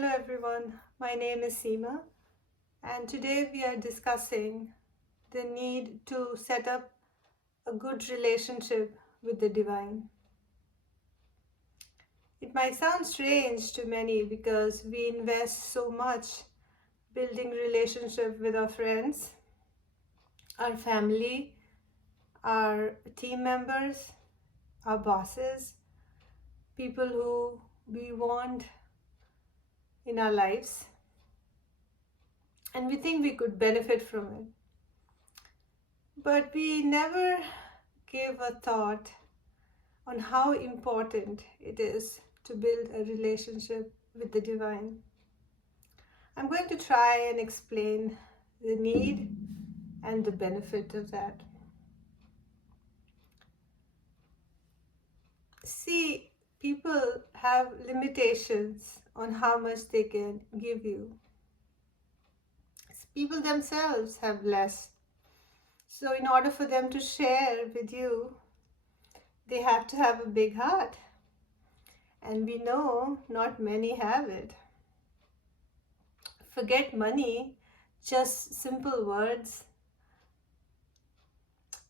Hello everyone, my name is Seema and today we are discussing the need to set up a good relationship with the divine. It might sound strange to many because we invest so much building relationship with our friends, our family, our team members, our bosses, people who we want in our lives, and we think we could benefit from it. But we never give a thought on how important it is to build a relationship with the divine. I'm going to try and explain the need and the benefit of that. See, people have limitations on how much they can give you. People themselves have less. So, in order for them to share with you, they have to have a big heart. And we know not many have it. Forget money, just simple words,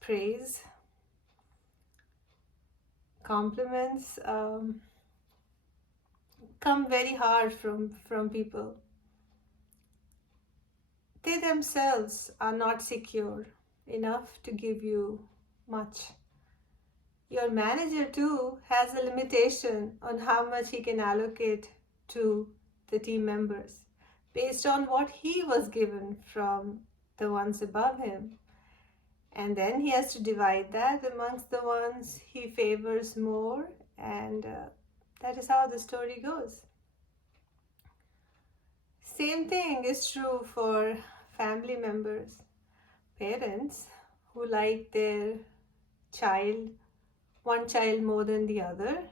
praise, compliments come very hard from people. They themselves are not secure enough to give you much. Your manager too has a limitation on how much he can allocate to the team members based on what he was given from the ones above him. And then he has to divide that amongst the ones he favors more, and that is how the story goes. Same thing is true for family members, parents who like their child, one child more than the other,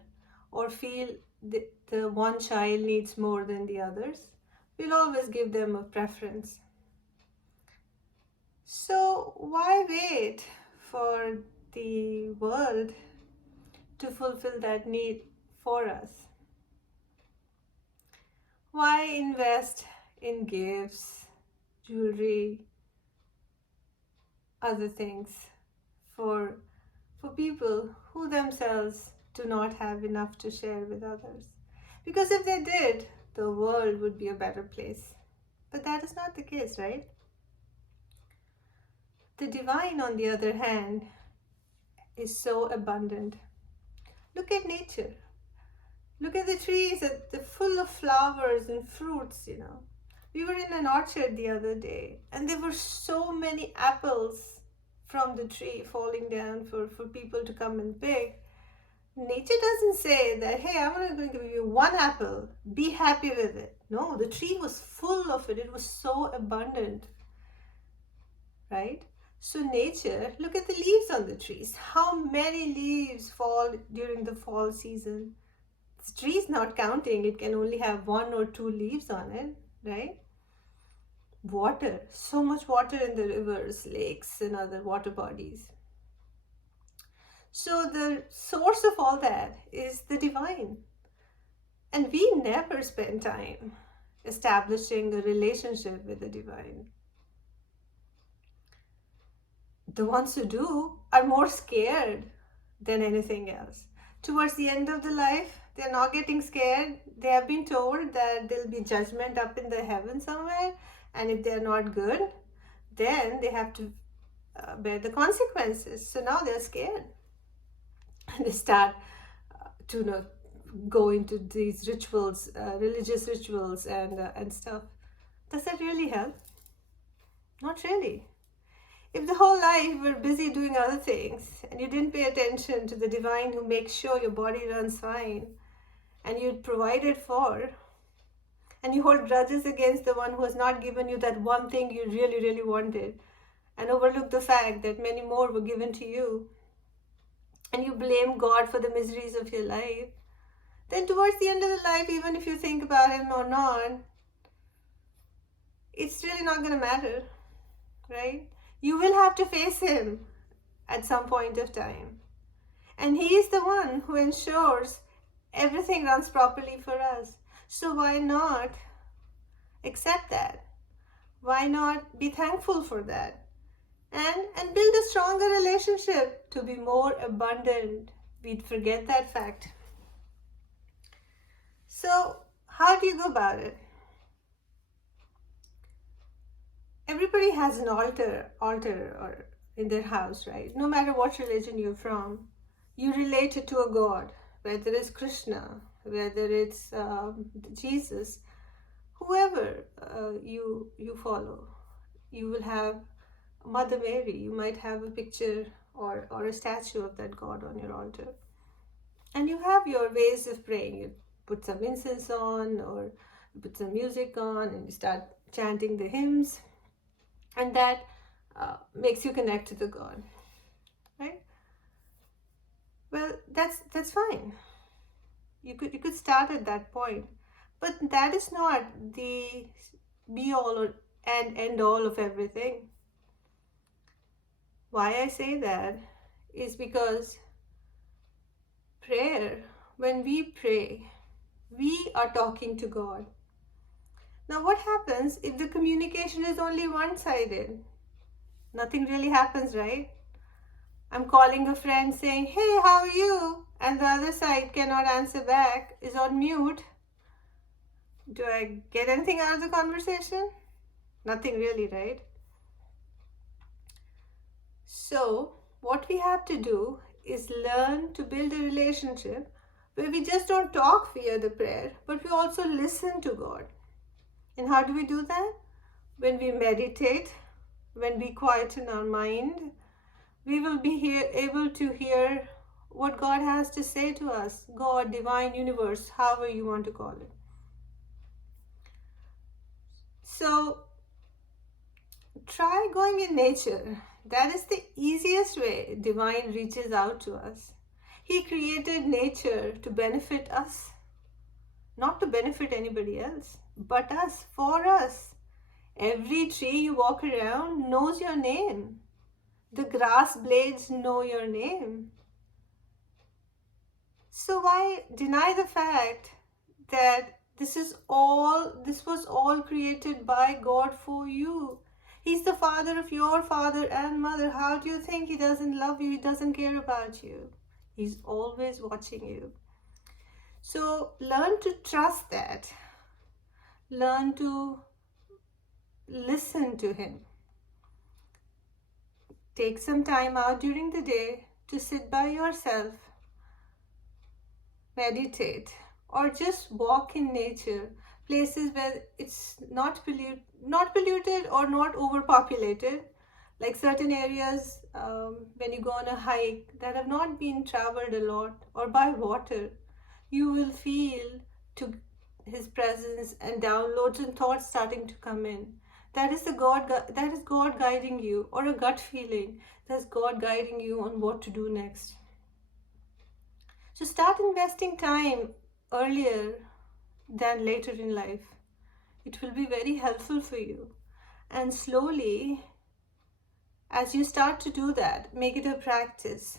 or feel the one child needs more than the others. We'll always give them a preference. So why wait for the world to fulfill that need for us? Why invest in gifts, jewelry, other things for people who themselves do not have enough to share with others? Because if they did, the world would be a better place. But that is not the case, right? The divine, on the other hand, is so abundant. Look at nature. Look at the trees, they're full of flowers and fruits, We were in an orchard the other day, and there were so many apples from the tree falling down for people to come and pick. Nature doesn't say that, hey, I'm only going to give you one apple, be happy with it. No, the tree was full of it. It was so abundant, right? So nature, look at the leaves on the trees. How many leaves fall during the fall season? The tree is not counting. It can only have 1 or 2 leaves on it, right? Water, so much water in the rivers, lakes, and other water bodies. So the source of all that is the divine. And we never spend time establishing a relationship with the divine. The ones who do are more scared than anything else. Towards the end of the life, they're not getting scared. They have been told that there'll be judgment up in the heaven somewhere, and if they're not good, then they have to bear the consequences. So now they're scared. And they start to go into these rituals, religious rituals and stuff. Does that really help? Not really. If the whole life you were busy doing other things and you didn't pay attention to the divine who makes sure your body runs fine and you'd provided for, and you hold grudges against the one who has not given you that one thing you really, really wanted, and overlook the fact that many more were given to you, and you blame God for the miseries of your life, then towards the end of the life, even if you think about him or not, it's really not going to matter, right? You will have to face him at some point of time. And he is the one who ensures everything runs properly for us. So why not Accept that. Why not be thankful for that? And build a stronger relationship to be more abundant. We'd forget that fact. So, how do you go about it? Everybody has an altar or in their house, right? No matter what religion you're from, you relate it to a god, whether it's Krishna, whether it's Jesus, whoever you follow. You will have Mother Mary. You might have a picture or a statue of that god on your altar, and you have your ways of praying. You put some incense on, or you put some music on, and you start chanting the hymns, and that makes you connect to the god, right? Well, that's fine. You could start at that point, but that is not the be all or and end all of everything. Why I say that is because prayer, when we pray, we are talking to God. Now, what happens if the communication is only one-sided? Nothing really happens, right? I'm calling a friend saying, "Hey, how are you?" And the other side cannot answer back, is on mute. Do I get anything out of the conversation? Nothing really, right? So, what we have to do is learn to build a relationship where we just don't talk via the prayer, but we also listen to God. And how do we do that? When we meditate, when we quieten our mind, we will be able to hear what God has to say to us. God, divine, universe, however you want to call it. So try going in nature. That is the easiest way divine reaches out to us. He created nature to benefit us, not to benefit anybody else, but us, for us. Every tree you walk around knows your name. The grass blades know your name. So why deny the fact that this was all created by God for you? He's the father of your father and mother. How do you think he doesn't love you? He doesn't care about you. He's always watching you. So learn to trust that. Learn to listen to him. Take some time out during the day to sit by yourself, meditate, or just walk in nature, places where it's not polluted or not overpopulated, like certain areas when you go on a hike that have not been traveled a lot, or by water, you will feel to his presence and downloads and thoughts starting to come in. That is God guiding you, or a gut feeling. That's God guiding you on what to do next. So start investing time earlier than later in life. It will be very helpful for you. And slowly, as you start to do that, make it a practice.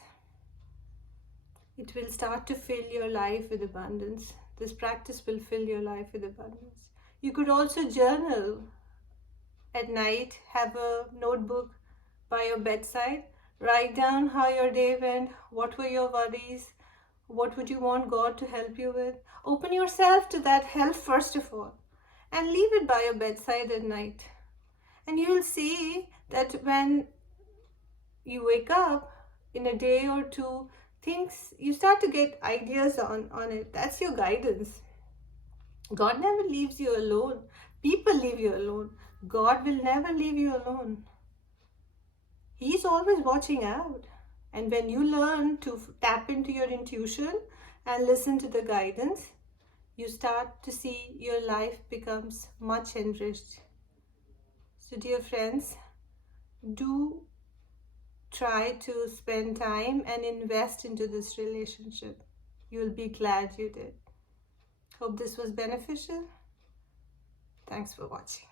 It will start to fill your life with abundance. This practice will fill your life with abundance. You could also journal at night, have a notebook by your bedside, write down how your day went, what were your worries, what would you want God to help you with. Open yourself to that help first of all, and leave it by your bedside at night. And you will see that when you wake up in a day or two, you start to get ideas on it. That's your guidance. God never leaves you alone. People leave you alone. God will never leave you alone. He's always watching out. And when you learn to tap into your intuition and listen to the guidance, you start to see your life becomes much enriched. So dear friends, do try to spend time and invest into this relationship. You'll be glad you did. Hope this was beneficial. Thanks for watching.